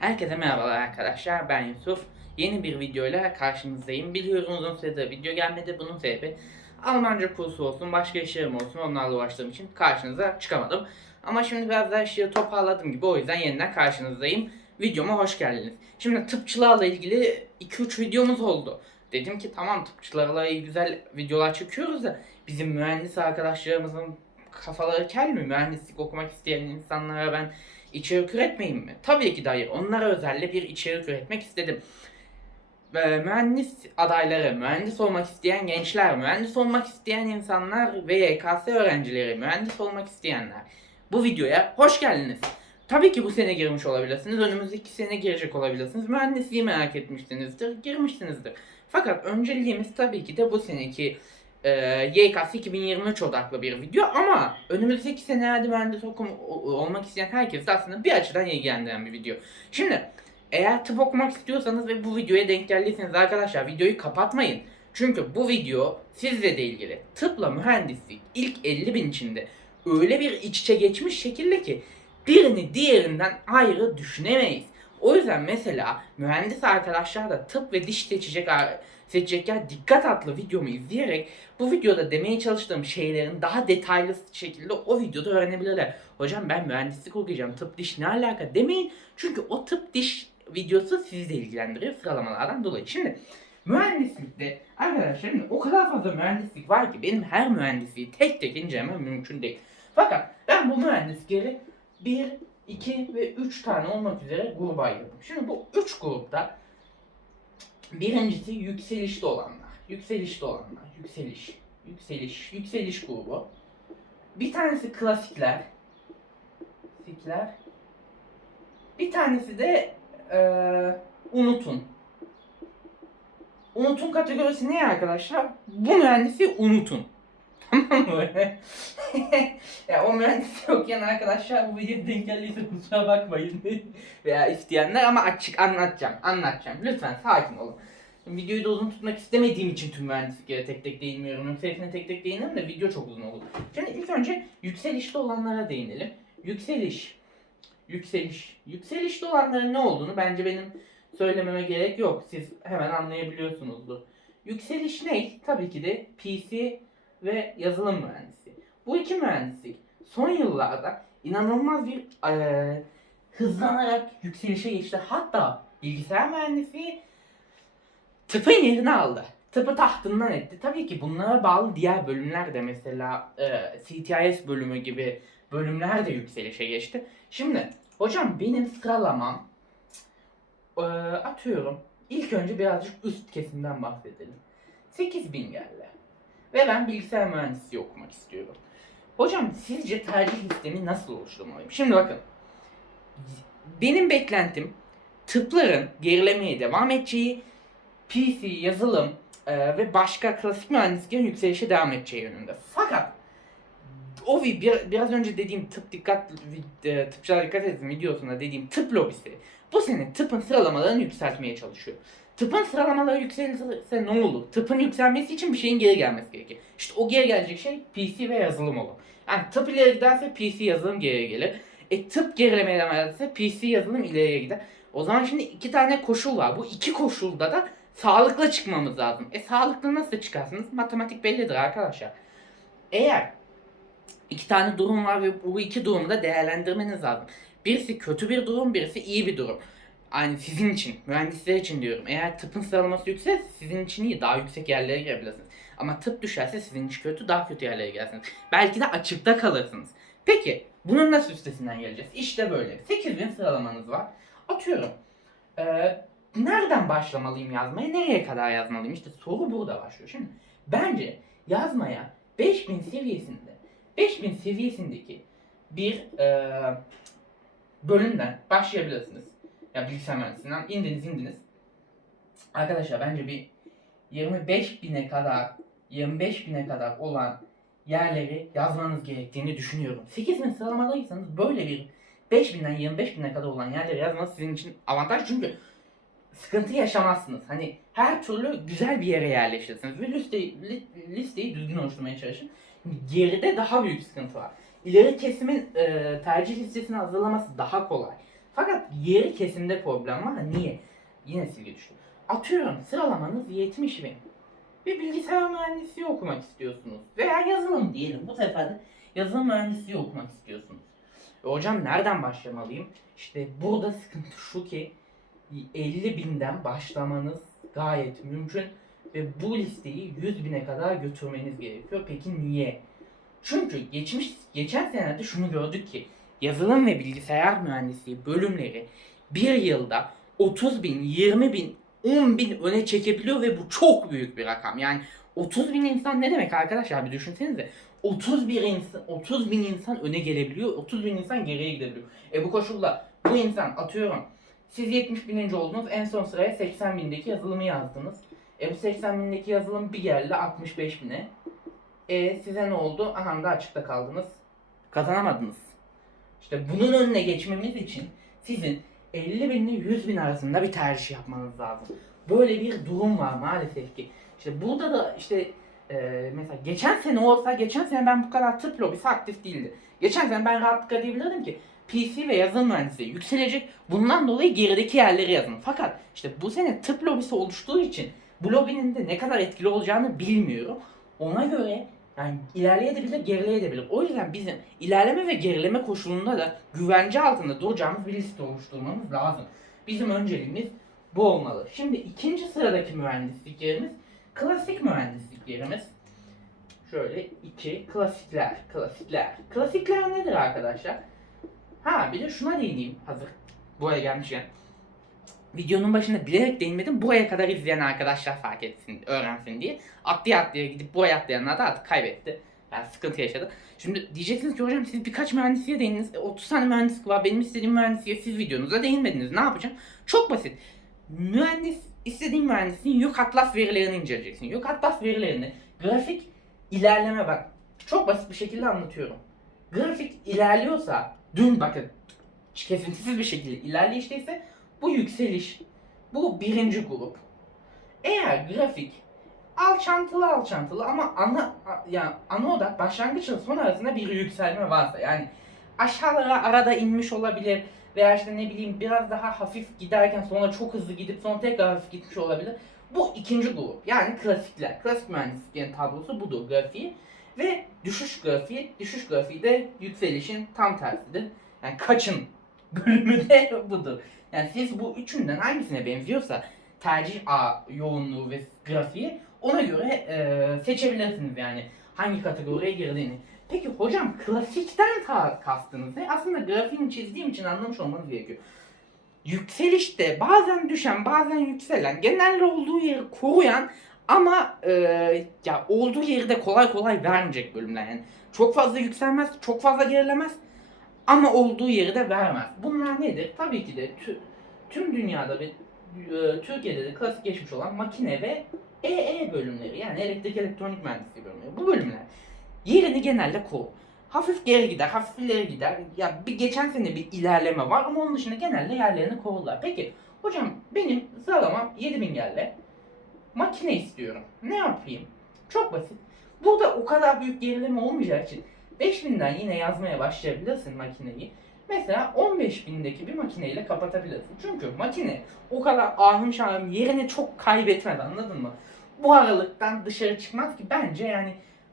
Herkese merhabalar arkadaşlar ben Yusuf. Yeni bir videoyla karşınızdayım. Biliyorum uzun süredir video gelmedi. Bunun sebebi Almanca kursu olsun, başka işlerim olsun onlarla uğraştığım için karşınıza çıkamadım. Ama şimdi biraz daha işleri toparladım gibi o yüzden yeniden karşınızdayım. Videoma hoş geldiniz. Şimdi tıpçılarla ilgili 2-3 videomuz oldu. Dedim ki tamam tıpçılarla iyi güzel videolar çekiyoruz da bizim mühendis arkadaşlarımızın kafaları kel mi? Mühendislik okumak isteyen insanlara ben içerik üretmeyeyim mi? Tabii ki de hayır. Onlara özelle bir içerik üretmek istedim. Ve mühendis adayları, mühendis olmak isteyen gençler, mühendis olmak isteyen insanlar ve YKS öğrencileri, mühendis olmak isteyenler. Bu videoya hoş geldiniz. Tabii ki bu sene girmiş olabilirsiniz. Önümüzdeki sene girecek olabilirsiniz. Mühendisliği merak etmişsinizdir, girmişsinizdir. Fakat önceliğimiz tabii ki de bu seneki e, YKS 2023 odaklı bir video ama önümüzdeki senelerde mühendis okum, olmak isteyen herkes de aslında bir açıdan ilgilendiren bir video. Şimdi eğer tıp okumak istiyorsanız ve bu videoya denk geldiyseniz arkadaşlar videoyu kapatmayın. Çünkü bu video sizle de ilgili. Tıpla mühendislik ilk 50 bin içinde öyle bir iç içe geçmiş şekilde ki birini diğerinden ayrı düşünemeyiz. O yüzden mesela mühendis arkadaşlar da tıp ve diş seçecek seçecekler dikkat adlı videomu izleyerek bu videoda demeye çalıştığım şeylerin daha detaylı şekilde o videoda öğrenebilirler. Hocam ben mühendislik okuyacağım tıp diş ne alaka demeyin. Çünkü o tıp diş videosu sizi de ilgilendiriyor sıralamalardan dolayı. Şimdi mühendislikte arkadaşlar şimdi o kadar fazla mühendislik var ki benim her mühendisliği tek tek incelemem mümkün değil. Fakat ben bu mühendisleri 1, 2 ve 3 tane olmak üzere gruba ayırdım. Şimdi bu 3 grupta birincisi yükselişte olanlar. Yükselişte olanlar. Yükseliş. Yükseliş. Yükseliş grubu. Bir tanesi klasikler. Klasikler. Bir tanesi de eee, unutun. Unutun kategorisi ne arkadaşlar? Bu mühendisi unutun. Tamam mı? ya o mühendisliği okuyan arkadaşlar bu videoya denk geldiyse kusura bakmayın. Veya isteyenler ama açık anlatacağım. Anlatacağım. Lütfen sakin olun. Videoyu da uzun tutmak istemediğim için tüm mühendisliklere tek tek değinmiyorum. Yoksa hepsine tek tek değinirim de video çok uzun olur. Şimdi ilk önce yükselişte olanlara değinelim. Yükseliş. Yükseliş. Yükselişte olanların ne olduğunu bence benim söylememe gerek yok. Siz hemen anlayabiliyorsunuzdur. Yükseliş ne? Tabii ki de PC ve yazılım mühendisi. Bu iki mühendislik son yıllarda inanılmaz bir eee, hızlanarak yükselişe geçti. Hatta bilgisayar mühendisliği tıpın yerini aldı. Tıpı tahtından etti. Tabii ki bunlara bağlı diğer bölümler de mesela e, CTIS bölümü gibi bölümler de yükselişe geçti. Şimdi hocam benim sıralamam e, atıyorum. İlk önce birazcık üst kesimden bahsedelim. 8000 geldi. Ve ben bilgisayar mühendisliği okumak istiyorum. Hocam sizce tercih listemi nasıl oluşturmalıyım? Şimdi bakın. Benim beklentim tıpların gerilemeye devam edeceği, PC, yazılım e, ve başka klasik mühendisliklerin yükselişe devam edeceği yönünde. Fakat o bir, biraz önce dediğim tıp dikkat e, tıpçılar dikkat edin videosunda dediğim tıp lobisi bu sene tıpın sıralamalarını yükseltmeye çalışıyor. Tıpın sıralamaları yükselirse ne olur? Tıpın yükselmesi için bir şeyin geri gelmesi gerekir. İşte o geri gelecek şey PC ve yazılım olur. Yani tıp ileri giderse PC yazılım geriye gelir. E tıp gerilemeye devam PC yazılım ileriye gider. O zaman şimdi iki tane koşul var. Bu iki koşulda da sağlıklı çıkmamız lazım. E sağlıklı nasıl çıkarsınız? Matematik bellidir arkadaşlar. Eğer iki tane durum var ve bu iki durumu da değerlendirmeniz lazım. Birisi kötü bir durum, birisi iyi bir durum. Yani sizin için, mühendisler için diyorum. Eğer tıpın sıralaması yükselirse sizin için iyi, daha yüksek yerlere girebilirsiniz. Ama tıp düşerse sizin için kötü, daha kötü yerlere girersiniz. Belki de açıkta kalırsınız. Peki, bunun nasıl üstesinden geleceğiz? İşte böyle. 8000 sıralamanız var. Atıyorum. Ee, nereden başlamalıyım yazmaya? Nereye kadar yazmalıyım? İşte soru burada başlıyor. Şimdi bence yazmaya 5000 seviyesinde 5000 seviyesindeki bir e, bölümden başlayabilirsiniz. Ya bilgisayar mühendisliğinden indiniz indiniz. Arkadaşlar bence bir 25 bine kadar 25 bine kadar olan yerleri yazmanız gerektiğini düşünüyorum. 8000 sıralamadaysanız böyle bir 5000'den 25 bine kadar olan yerleri yazmanız sizin için avantaj çünkü sıkıntı yaşamazsınız. Hani her türlü güzel bir yere yerleşirsiniz ve listeyi, li- listeyi düzgün oluşturmaya çalışın. Geride daha büyük sıkıntı var. İleri kesimin e, tercih listesini hazırlaması daha kolay. Fakat yeri kesimde problem var. Niye? Yine silgi düştü. Atıyorum sıralamanız 70 bin. Bir bilgisayar mühendisliği okumak istiyorsunuz. Veya yazılım diyelim. Bu sefer de yazılım mühendisliği okumak istiyorsunuz. E hocam nereden başlamalıyım? İşte burada sıkıntı şu ki 50 binden başlamanız gayet mümkün ve bu listeyi 100 bine kadar götürmeniz gerekiyor. Peki niye? Çünkü geçmiş geçen senelerde şunu gördük ki yazılım ve bilgisayar mühendisliği bölümleri bir yılda 30 bin, 20 bin, 10 bin öne çekebiliyor ve bu çok büyük bir rakam. Yani 30 bin insan ne demek arkadaşlar bir düşünsenize. 30 bir insan, 30 bin insan öne gelebiliyor, 30 bin insan geriye gidebiliyor. E bu koşulda bu insan atıyorum siz 70 bininci oldunuz en son sıraya 80 bindeki yazılımı yazdınız. E bu 80 bindeki yazılım bir geldi 65 bine. E size ne oldu? Aha da açıkta kaldınız. Kazanamadınız. İşte bunun önüne geçmemiz için sizin 50 bin ile 100 bin arasında bir tercih yapmanız lazım. Böyle bir durum var maalesef ki. İşte burada da işte e, mesela geçen sene olsa geçen sene ben bu kadar tıp lobisi aktif değildi. Geçen sene ben rahatlıkla diyebilirdim ki PC ve yazılım mühendisliği yükselecek. Bundan dolayı gerideki yerleri yazın. Fakat işte bu sene tıp lobisi oluştuğu için bu lobinin de ne kadar etkili olacağını bilmiyorum. Ona göre yani ilerleyebilir, gerileyebilir. O yüzden bizim ilerleme ve gerileme koşulunda da güvence altında duracağımız bir liste oluşturmamız lazım. Bizim önceliğimiz bu olmalı. Şimdi ikinci sıradaki mühendisliklerimiz klasik mühendisliklerimiz. Şöyle iki klasikler, klasikler. Klasikler nedir arkadaşlar? Ha bir de şuna değineyim hazır buraya gelmişken. Videonun başında bilerek değinmedim. Buraya kadar izleyen arkadaşlar fark etsin, öğrensin diye. Atlaya atlaya gidip buraya atlayanlar da artık kaybetti. Yani sıkıntı yaşadı. Şimdi diyeceksiniz ki hocam siz birkaç mühendisliğe değindiniz. E, 30 tane mühendislik var. Benim istediğim mühendisliğe siz videonuzda değinmediniz. Ne yapacağım? Çok basit. Mühendis, istediğin mühendisliğin yük atlas verilerini inceleyeceksin. Yük atlas verilerini grafik ilerleme bak. Çok basit bir şekilde anlatıyorum. Grafik ilerliyorsa dün bakın kesintisiz bir şekilde ilerleyişteyse bu yükseliş. Bu birinci grup. Eğer grafik alçantılı alçantılı ama ana yani ana odak başlangıç ile son arasında bir yükselme varsa yani aşağılara arada inmiş olabilir veya işte ne bileyim biraz daha hafif giderken sonra çok hızlı gidip sonra tekrar hafif gitmiş olabilir. Bu ikinci grup. Yani klasikler. Klasik mühendisliklerin tablosu budur grafiği. Ve düşüş grafiği. Düşüş grafiği de yükselişin tam tersidir. Yani kaçın bölümü de budur. Yani siz bu üçünden hangisine benziyorsa tercih A yoğunluğu ve grafiği ona göre e, seçebilirsiniz yani hangi kategoriye girdiğini. Peki hocam klasikten ta kastınız ne? Aslında grafiğini çizdiğim için anlamış olmanız gerekiyor. Yükselişte bazen düşen bazen yükselen genelde olduğu yeri koruyan ama e, ya olduğu yeri de kolay kolay vermeyecek bölümler yani. Çok fazla yükselmez, çok fazla gerilemez ama olduğu yeri de vermez. Bunlar nedir? Tabii ki de tü- tüm dünyada ve e, Türkiye'de de klasik geçmiş olan makine ve EE bölümleri yani elektrik elektronik mühendisliği bölümleri. Bu bölümler yerini genelde korur. Hafif geri gider, hafif ileri gider. Ya bir geçen sene bir ilerleme var ama onun dışında genelde yerlerini korurlar. Peki hocam benim sıralamam 7000 geldi. Makine istiyorum. Ne yapayım? Çok basit. Burada o kadar büyük gerileme olmayacağı için 5000'den yine yazmaya başlayabilirsin makineyi. Mesela 15.000'deki bir makineyle kapatabilirsin. Çünkü makine o kadar ahım şahım yerini çok kaybetmez anladın mı? Bu aralıktan dışarı çıkmaz ki bence yani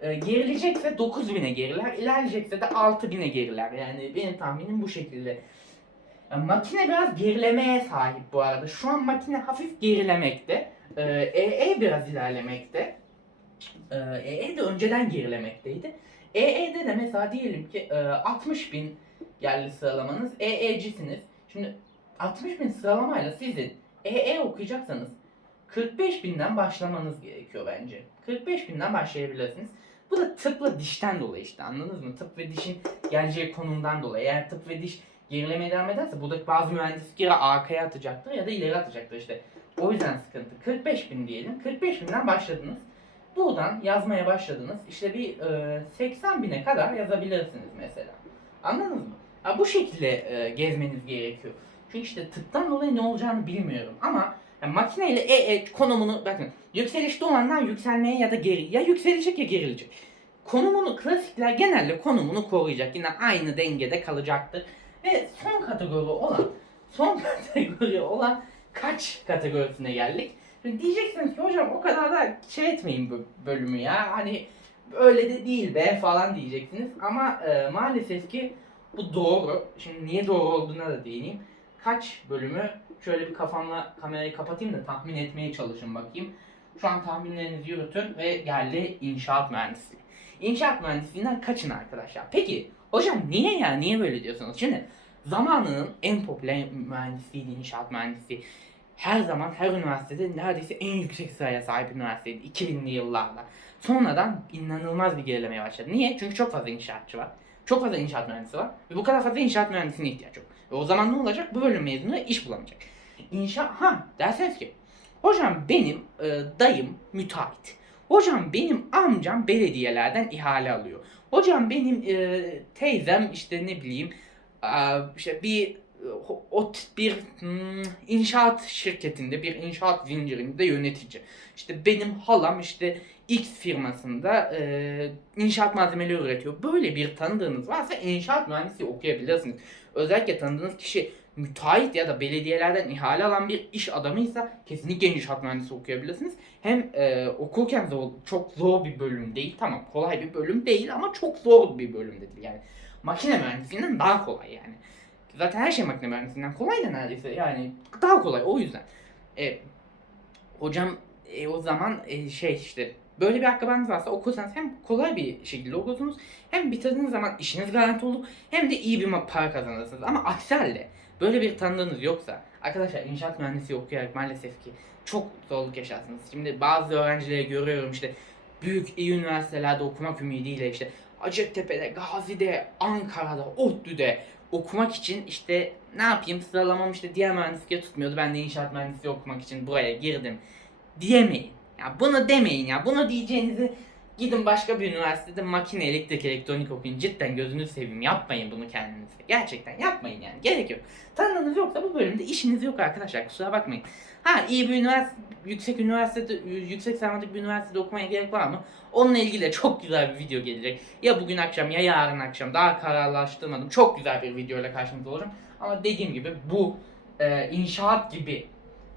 e, gerilecekse 9000'e geriler, ilerleyecekse de 6000'e geriler. Yani benim tahminim bu şekilde. Yani makine biraz gerilemeye sahip bu arada. Şu an makine hafif gerilemekte. Ee, EE biraz ilerlemekte. Ee, EE de önceden gerilemekteydi. EE'de de mesela diyelim ki e, 60 bin yerli sıralamanız EE'cisiniz. Şimdi 60 bin sıralamayla sizin EE okuyacaksanız 45 binden başlamanız gerekiyor bence. 45 binden başlayabilirsiniz. Bu da tıpla dişten dolayı işte anladınız mı? Tıp ve dişin geleceği konumdan dolayı. Eğer tıp ve diş gerilemeye devam ederse buradaki bazı mühendislikleri arkaya atacaktır ya da ileri atacaktır işte. O yüzden sıkıntı. 45 bin diyelim. 45 binden başladınız. Buradan yazmaya başladınız. İşte bir e, 80 bine kadar yazabilirsiniz mesela. Anladınız mı? Ha, bu şekilde e, gezmeniz gerekiyor. Çünkü işte tıptan dolayı ne olacağını bilmiyorum. Ama yani makineyle e, e, konumunu bakın yükselişte olanlar yükselmeye ya da geri ya yükselecek ya gerilecek. Konumunu klasikler genelde konumunu koruyacak. Yine aynı dengede kalacaktır. Ve son kategori olan, son kategori olan kaç kategorisine geldik. Diyeceksiniz ki hocam o kadar da şey etmeyin bu bölümü ya. Hani öyle de değil be falan diyeceksiniz. Ama e, maalesef ki bu doğru. Şimdi niye doğru olduğuna da değineyim. Kaç bölümü şöyle bir kafamla kamerayı kapatayım da tahmin etmeye çalışın bakayım. Şu an tahminlerinizi yürütün ve geldi inşaat mühendisliği. İnşaat mühendisliğinden kaçın arkadaşlar. Peki hocam niye ya niye böyle diyorsunuz? Şimdi zamanının en popüler mühendisliğiydi inşaat mühendisliği. Her zaman her üniversitede neredeyse en yüksek sıraya sahip üniversiteydi 2000'li yıllarda. Sonradan inanılmaz bir gerilemeye başladı. Niye? Çünkü çok fazla inşaatçı var. Çok fazla inşaat mühendisi var. Ve bu kadar fazla inşaat mühendisine ihtiyaç yok. Ve o zaman ne olacak? Bu bölüm mezunu iş bulamayacak. İnşaat... Ha derseniz ki Hocam benim e, dayım müteahhit. Hocam benim amcam belediyelerden ihale alıyor. Hocam benim e, teyzem işte ne bileyim e, işte bir o- bir hmm, inşaat şirketinde bir inşaat zincirinde yönetici. İşte benim halam işte X firmasında e, inşaat malzemeleri üretiyor. Böyle bir tanıdığınız varsa inşaat mühendisliği okuyabilirsiniz. Özellikle tanıdığınız kişi müteahhit ya da belediyelerden ihale alan bir iş adamıysa kesinlikle inşaat mühendisi okuyabilirsiniz. Hem e, okurken zor, çok zor bir bölüm değil. Tamam kolay bir bölüm değil ama çok zor bir bölüm de değil. Yani makine mühendisliğinden daha kolay yani. Zaten her şey makine mühendisliğinden kolay da neredeyse yani daha kolay o yüzden. E, hocam e, o zaman e, şey işte böyle bir akrabanız varsa okursanız hem kolay bir şekilde okursunuz hem bitirdiğiniz zaman işiniz garanti olur hem de iyi bir para kazanırsınız. Ama aksi halde böyle bir tanıdığınız yoksa arkadaşlar inşaat mühendisliği okuyarak maalesef ki çok zorluk yaşarsınız. Şimdi bazı öğrencileri görüyorum işte büyük iyi üniversitelerde okumak ümidiyle işte Hacettepe'de, Gazi'de, Ankara'da, ODTÜ'de okumak için işte ne yapayım sıralamam işte diğer mühendisliğe tutmuyordu. Ben de inşaat mühendisliği okumak için buraya girdim diyemeyin. Ya bunu demeyin ya. Bunu diyeceğinizi gidin başka bir üniversitede makine, elektrik, elektronik okuyun. Cidden gözünüzü seveyim. Yapmayın bunu kendinize. Gerçekten yapmayın yani. Gerek yok. Tanıdığınız yoksa bu bölümde işiniz yok arkadaşlar. Kusura bakmayın. Ha iyi bir üniversite, yüksek üniversitede, yüksek sermatik bir üniversitede okumaya gerek var mı? Onunla ilgili de çok güzel bir video gelecek. Ya bugün akşam ya yarın akşam. Daha kararlaştırmadım. Çok güzel bir video ile karşınızda olacağım. Ama dediğim gibi bu e, inşaat gibi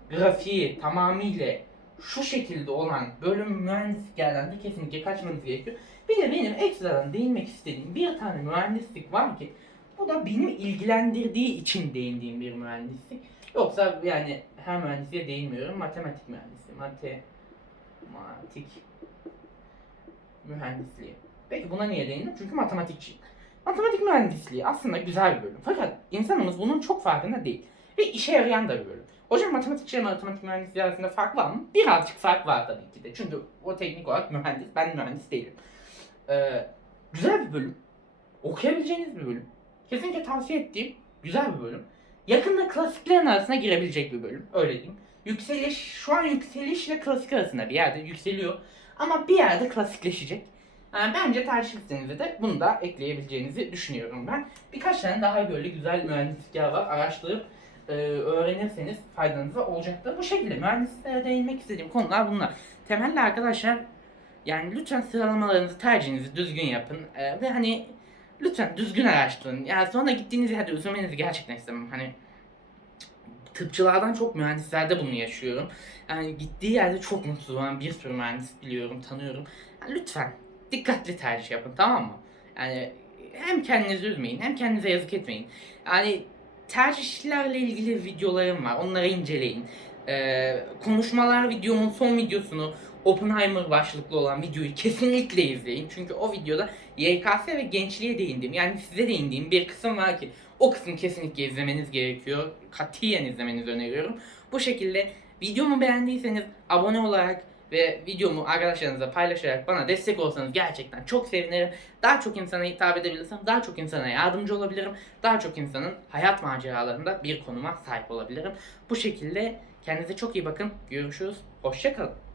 grafiği tamamıyla şu şekilde olan bölüm mühendislik yerden de kesinlikle kaçmanız gerekiyor. Bir de benim ekstradan değinmek istediğim bir tane mühendislik var ki bu da benim ilgilendirdiği için değindiğim bir mühendislik. Yoksa yani her mühendisliğe değinmiyorum. Matematik mühendisliği. Matematik mühendisliği. Peki buna niye değindim? Çünkü matematikçiyim. Matematik mühendisliği aslında güzel bir bölüm. Fakat insanımız bunun çok farkında değil. Ve işe yarayan da bir bölüm. Hocam matematikçi matematik mühendisliği arasında fark var mı? Birazcık fark var tabii ki de. Çünkü o teknik olarak mühendis, ben mühendis değilim. Ee, güzel bir bölüm. Okuyabileceğiniz bir bölüm. Kesinlikle tavsiye ettiğim güzel bir bölüm. Yakında klasiklerin arasına girebilecek bir bölüm. Öyle diyeyim. Yükseliş, şu an yükselişle klasik arasında bir yerde yükseliyor. Ama bir yerde klasikleşecek. Yani bence tercih listenize de bunu da ekleyebileceğinizi düşünüyorum ben. Birkaç tane daha böyle güzel mühendislikler var. Araştırıp e, öğrenirseniz faydanıza olacaktır. Bu şekilde mühendislere değinmek istediğim konular bunlar. Temelde arkadaşlar yani lütfen sıralamalarınızı, tercihinizi düzgün yapın. E, ve hani lütfen düzgün araştırın. Yani sonra gittiğiniz yerde üzülmenizi gerçekten istemem. Hani tıpçılardan çok mühendislerde bunu yaşıyorum. Yani gittiği yerde çok mutsuz olan bir sürü mühendis biliyorum, tanıyorum. Yani lütfen dikkatli tercih yapın tamam mı? Yani hem kendinizi üzmeyin hem kendinize yazık etmeyin. Yani tercihlerle ilgili videolarım var. Onları inceleyin. Ee, konuşmalar videomun son videosunu Oppenheimer başlıklı olan videoyu kesinlikle izleyin. Çünkü o videoda YKS ve gençliğe değindim. Yani size değindiğim bir kısım var ki o kısmı kesinlikle izlemeniz gerekiyor. Katiyen izlemenizi öneriyorum. Bu şekilde videomu beğendiyseniz abone olarak ve videomu arkadaşlarınızla paylaşarak bana destek olsanız gerçekten çok sevinirim. Daha çok insana hitap edebilirsem daha çok insana yardımcı olabilirim. Daha çok insanın hayat maceralarında bir konuma sahip olabilirim. Bu şekilde kendinize çok iyi bakın. Görüşürüz. Hoşçakalın.